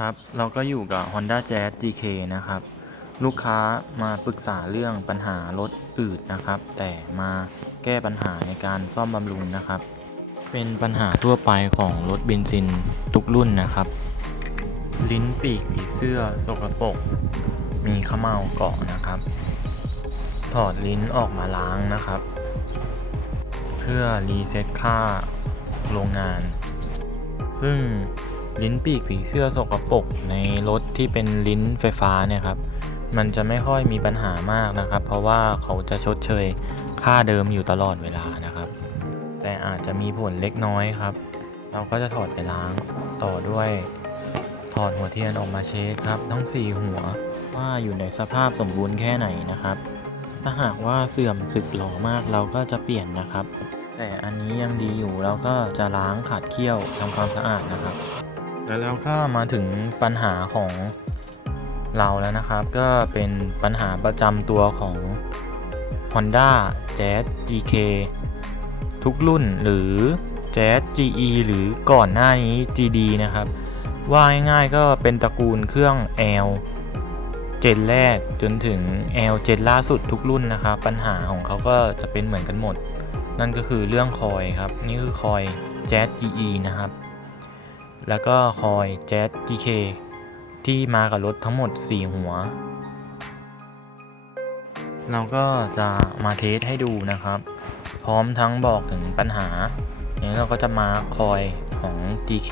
ครับ เราก็อยู่กับ Honda Jazz GK นะครับ ลูกค้ามาปรึกษาเรื่องปัญหารถอืดนะครับ แต่มาแก้ปัญหาในการซ่อมบำรุงนะครับ เป็นปัญหาทั่วไปของรถเบนซินทุกรุ่นนะครับ ลิ้นปีกผีเสื้อสกปรกมีขม่าวเกาะนะครับ ถอดลิ้นออกมาล้างนะครับ เพื่อรีเซ็ตค่าโรงงาน ซึ่ง ลิ้นปีกผีเสื้อสกปรกในรถที่เป็นลิ้นไฟฟ้าเนี่ยครับมันจะไม่ค่อยมีปัญหามากนะครับ เพราะว่าเขาจะชดเชยค่าเดิมอยู่ตลอดเวลานะครับ แต่อาจจะมีผลเล็กน้อยครับ เราก็จะถอดไปล้างต่อด้วย ถอดหัวเทียนออกมาเช็คครับ ทั้ง 4 หัวว่าอยู่ในสภาพสมบูรณ์แค่ไหนนะครับ ถ้าหากว่าเสื่อมสึกหลอมากเราก็จะเปลี่ยนนะครับ แต่อันนี้ยังดีอยู่เราก็จะล้างขัดเคี้ยวทำความสะอาดนะครับ แล้วเราก็มาถึงปัญหาของเราแล้วนะครับ ก็เป็นปัญหาประจำตัวของ Honda Jazz GK ทุกรุ่นหรือ Jazz GE หรือก่อนหน้านี้ GD นะครับ ว่าง่ายๆก็เป็นตระกูลเครื่อง L เจนแรกจนถึง L เจนล่าสุดทุกรุ่นนะครับ ปัญหาของเขาก็จะเป็นเหมือนกันหมด นั่นก็คือเรื่องคอยครับ นี่คือคอย Jazz GE นะครับ แล้วก็คอย Jazz GK ที่มากับรถทั้งหมด 4 หัว เราก็จะมาเทสให้ดูนะครับ พร้อมทั้งบอกถึงปัญหานี้เราก็จะมาคอยของ GK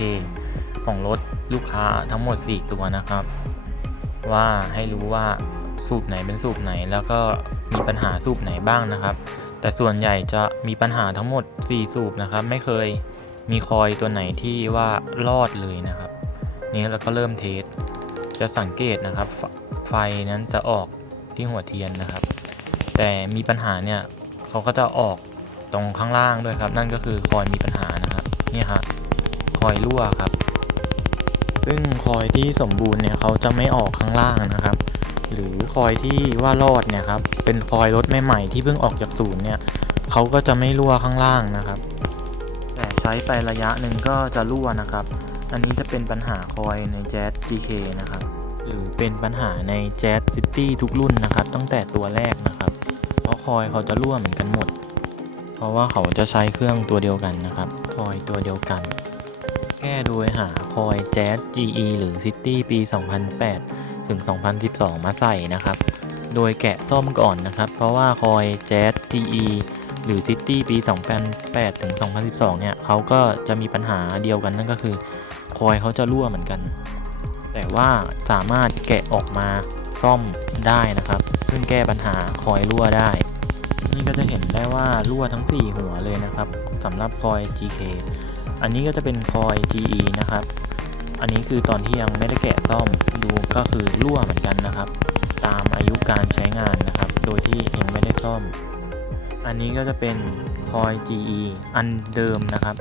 ของรถลูกค้าทั้งหมด 4 ตัวนะครับ ว่าให้รู้ว่าสูบไหนเป็นสูบไหน แล้วก็มีปัญหาสูบไหนบ้างนะครับ แต่ส่วนใหญ่จะมีปัญหาทั้งหมด 4 สูบนะครับ ไม่เคย มีคอยตัวไหนที่ว่ารอดเลยนะครับ นี้เราก็เริ่มเทส จะสังเกตนะครับไฟนั้นจะออกที่หัวเทียนนะครับ แต่มีปัญหาเนี่ยเขาก็จะออกตรงข้างล่างด้วยครับ นั่นก็คือคอยมีปัญหานะครับนี่ฮะคอยรั่วครับ ซึ่งคอยที่สมบูรณ์เนี่ยเขาจะไม่ออกข้างล่างนะครับ หรือคอยที่ว่ารอดเนี่ยครับเป็นคอยรถใหม่ๆที่เพิ่งออกจากศูนย์เนี่ยเขาก็จะไม่รั่วข้างล่างนะครับ ใช้ไประยะหนึ่งก็จะรั่วนะครับ อันนี้จะเป็นปัญหาคอยใน Jazz GK นะครับ หรือเป็นปัญหาใน Jazz City ทุกรุ่นนะครับ ตั้งแต่ตัวแรกนะครับ เพราะคอยเขาจะรั่วเหมือนกันหมด เพราะว่าเขาจะใช้เครื่องตัวเดียวกันนะครับ คอยตัวเดียวกัน แก้โดยหาคอย Jazz GE หรือ City ปี 2008 ถึง 2012 มาใส่นะครับ โดยแกะซ่อมก่อนนะครับ เพราะว่าคอย Jazz GE หรือ City ปี 2008ถึง2012 เนี่ยเขาก็จะมีปัญหาเดียวกันนั่นก็คือ คอยเขาจะรั่วเหมือนกัน แต่ว่าสามารถแกะออกมาซ่อมได้นะครับ ซึ่งแก้ปัญหาคอยรั่วได้ นี่ก็จะเห็นได้ว่ารั่วทั้ง 4 หัวเลยนะครับสำหรับคอย GK อันนี้ก็จะเป็นคอย GE นะครับ อันนี้คือตอนที่ยังไม่ได้แกะซ่อมดูก็คือรั่วเหมือนกันนะครับ ตามอายุการใช้งานนะครับ โดยที่ยังไม่ได้ซ่อม อันนี้ก็จะเป็นคอย GE อันเดิมนะครับ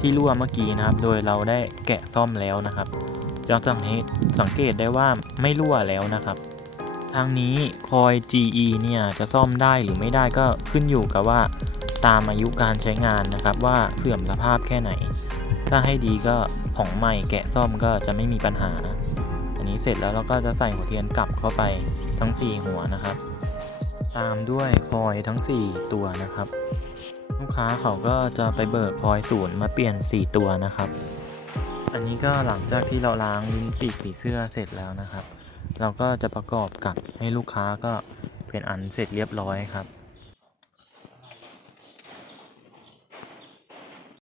ที่รั่วเมื่อกี้นะครับ โดยเราได้แกะซ่อมแล้วนะครับจะสังเกตสังเกตได้ว่าไม่รั่วแล้วนะครับ ทางนี้คอย GE เนี่ยจะซ่อมได้หรือไม่ได้ก็ขึ้นอยู่กับว่าตามอายุการใช้งานนะครับ ว่าเสื่อมสภาพแค่ไหน ถ้าให้ดีก็ของใหม่แกะซ่อมก็จะไม่มีปัญหา อันนี้เสร็จแล้วเราก็จะใส่หัวเทียนกลับเข้าไปทั้ง 4 หัวนะครับ ตามด้วยคอยทั้ง 4 ตัวนะครับ ลูกค้าเขาก็จะไปเบิกคอยศูนย์มาเปลี่ยน 4 ตัวนะครับ อันนี้ก็หลังจากที่เราล้างลิ้นปีกสีเสื้อเสร็จแล้วนะครับ เราก็จะประกอบกับให้ลูกค้าก็เป็นอันเสร็จเรียบร้อยครับ